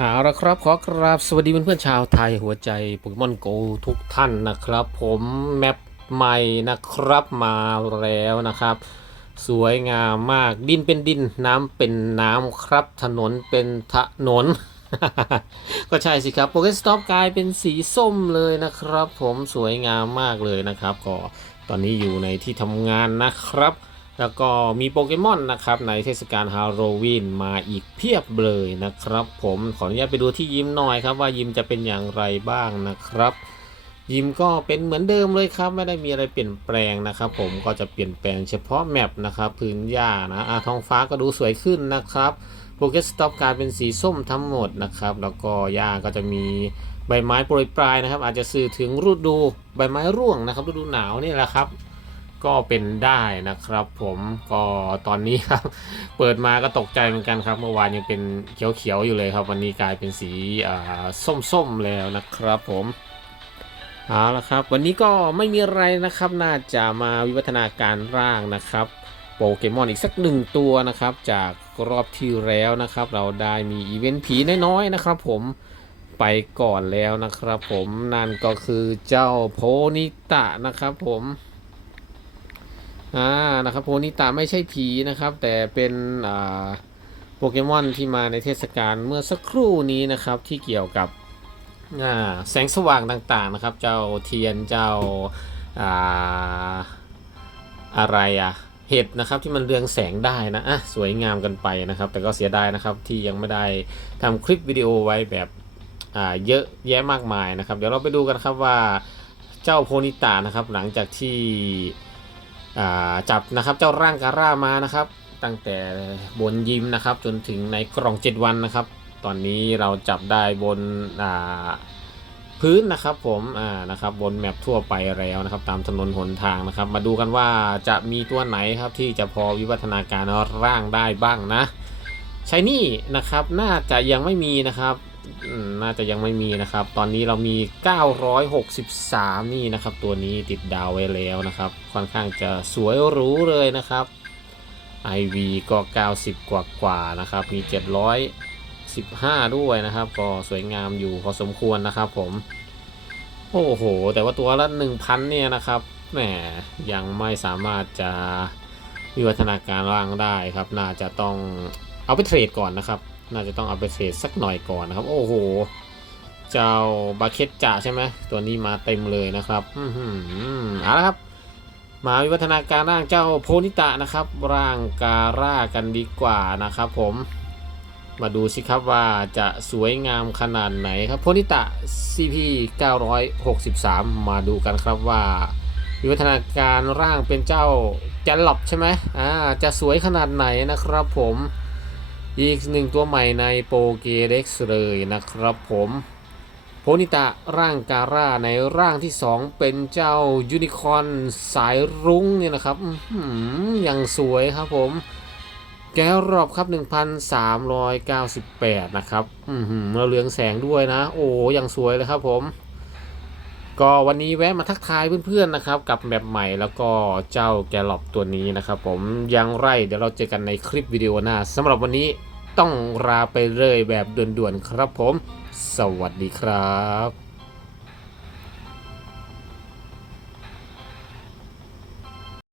เอาละครับขอกราบสวัสดีเพื่อนๆชาวไทยหัวใจโปเกมอนโกทุกท่านนะครับ ผมแมปใหม่นะครับมาแล้วนะครับ สวยงามมากดินเป็นดินน้ำเป็นน้ำครับ ถนนเป็นถนน ก็ใช่สิครับโปเกสต็อปกลายเป็นสีส้มเลยนะครับ ผมสวยงามมากเลยนะครับ ก็ตอนนี้อยู่ในที่ทำงานนะครับ แล้วก็มีโปเกมอนนะครับในเทศกาลฮาโลวีนมาอีกเพียบเลยนะครับ ผมขออนุญาตไปดูที่ยิมหน่อยครับว่ายิมจะเป็นอย่างไรบ้างนะครับ ยิมก็เป็นเหมือนเดิมเลยครับ ไม่ได้มีอะไรเปลี่ยนแปลงนะครับ ผมก็จะเปลี่ยนแปลงเฉพาะแมปนะครับพื้นหญ้านะอะท้องฟ้าก็ดูสวยขึ้นนะครับโปเกสต็อปกลายเป็นสีส้มทั้งหมดนะครับ แล้วก็หญ้าก็จะมีใบไม้โปรยปลายนะครับ อาจจะสื่อถึงฤดูใบไม้ร่วงนะครับฤดูหนาวนี่แหละครับ ก็เป็นได้นะครับผมก็ตอนนี้ครับ เปิดมาก็ตกใจเหมือนกันครับ เมื่อวานยังเป็นเขียวๆอยู่เลยครับ วันนี้กลายเป็นสีส้มๆแล้วนะครับผมเอาละครับ วันนี้ก็ไม่มีอะไรนะครับ น่าจะมาวิวัฒนาการร่างนะครับโปเกมอนอีกสักหนึ่งตัวนะครับ จากรอบที่แล้วนะครับ เราได้มีอีเวนต์ผีน้อยๆนะครับผมไปก่อนแล้วนะครับผมนั่นก็คือเจ้าโพนิตะนะครับผม อ่านะครับโพนิตาไม่ใช่ผีนะครับ แต่เป็นอ่าโปเกมอนที่มาในเทศกาลเมื่อสักครู่นี้นะครับที่เกี่ยวกับอ่าแสงสว่างต่างๆนะครับ เจ้าเทียนเจ้าอ่าอะไรอะเห็ดนะครับที่มันเรืองแสงได้นะอะสวยงามกันไปนะครับ แต่ก็เสียดายนะครับที่ยังไม่ได้ทำคลิปวิดีโอไว้แบบอ่าเยอะแยะมากมายนะครับ เดี๋ยวเราไปดูกันครับว่าเจ้าโพนิตานะครับหลังจากที่อ จับนะครับเจ้าร่างการ่ามานะครับ ตั้งแต่บนยิมนะครับ จนถึงในกล่อง 7 วันนะครับ ตอนนี้เราจับได้บนพื้นนะครับผมอ่านะครับบนแมปทั่วไปแล้วนะครับ ตามถนนหนทางนะครับ มาดูกันว่าจะมีตัวไหนครับที่จะพอวิวัฒนาการร่างได้บ้างนะใช้นี่นะครับน่าจะยังไม่มีนะครับ น่าจะยังไม่มีนะครับ ตอนนี้เรามี 963 นี่นะครับ ตัวนี้ติดดาวไว้แล้วนะครับ ค่อนข้างจะสวยหรูเลยนะครับ IV ก็ 90 กว่ากว่าๆนะครับ มี 715 ด้วยนะครับ ก็สวยงามอยู่พอสมควรนะครับผม โอ้โห แต่ว่าตัวละ 1,000 เนี่ยนะครับ แหม ยังไม่สามารถจะวิวัฒนาการร่างได้ครับ น่าจะต้องเอาไปเทรดก่อนนะครับ น่าจะต้องเอาไปเทรดสักหน่อยก่อนนะครับ โอ้โห เจ้าบาเคตจ่าใช่ไหมตัวนี้มาเต็มเลยนะครับอือหือเอาละครับมาวิวัฒนาการร่างเจ้าโพนิตะนะครับ ร่างการ่ากันดีกว่านะครับผมมาดูสิครับว่าจะสวยงามขนาดไหนครับโพนิตะ CP 963 มาดูกันครับว่าวิวัฒนาการร่างเป็นเจ้าแจลลอบใช่ไหมอ่าจะสวยขนาดไหนนะครับผม อีกหนึ่งตัวใหม่ในโปเกเด็กซ์เลยนะครับผมโพนิตะร่างการ่าในร่างที่ 2 เป็นเจ้ายูนิคอนสายรุ้งเนี่ยนะครับอื้อย่างสวยครับผม แกลรอบครับ 1,398 นะครับอือหือเราเรืองแสงด้วยนะ โอ้อย่างสวยเลยครับผมก็วันนี้แวะมาทักทายเพื่อนๆนะครับกับแบบใหม่แล้วก็เจ้าแกลลอบตัวนี้นะครับผมยังไรเดี๋ยวเราเจอกันในคลิปวิดีโอหน้าสำหรับวันนี้ ต้องลาไปเลยแบบด่วนๆครับผม สวัสดีครับ